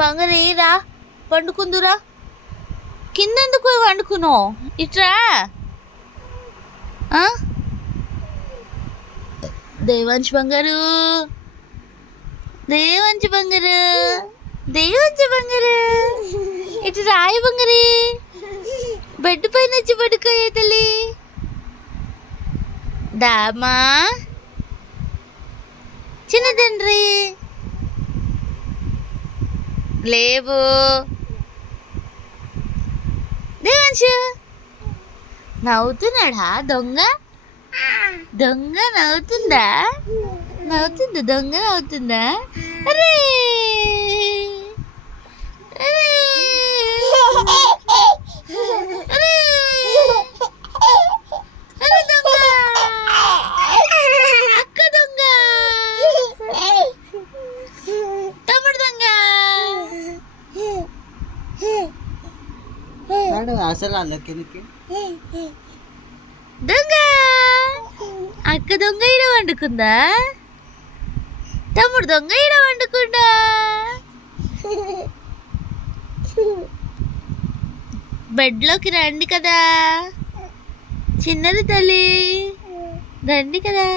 బంగారు రా పండుకుందురా. కిందెందుకు వండుకున్నావు? ఇట్రా. దేవాంశ్ బంగారు, దేవాంశ్ బంగారు, దేవాంశ్ బంగారు, ఇటు రాయి బంగారి. బెడ్ పైన వచ్చి పడుకోయే తల్లి. దామా చిన్న తండ్రి లేవు. దేవాంశు నవ్వుతున్నాడా? దొంగ దొంగ నవ్వుతుందా? నవ్వుతుందా? దొంగ నవ్వుతుందా? అరే అక్క దొంగ, తమ్ముడు దొంగ. అసలు అల్లకి దొంగ. అక్క దొంగ ఈడ వండుకుందా? తమ్ముడు దొంగ ఈడ వండుకుందా? బెడ్లోకి రండి కదా చిన్నది తల్లి, రండి కదా.